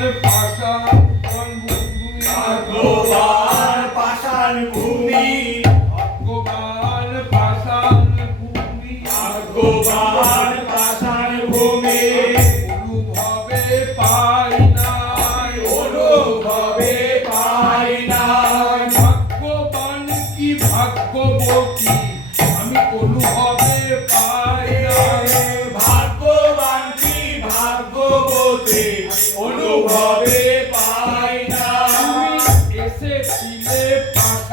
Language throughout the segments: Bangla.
the Asa.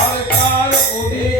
আর কার অধীন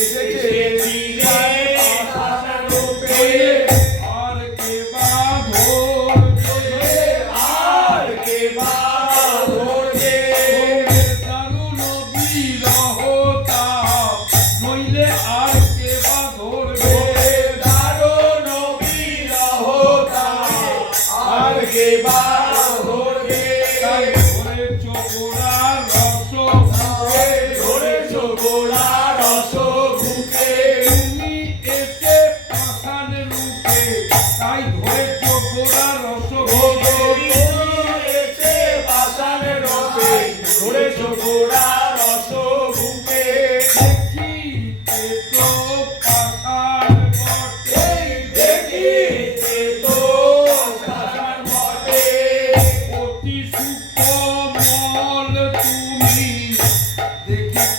Ese que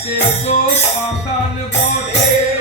Deus, passar-lhe o poder.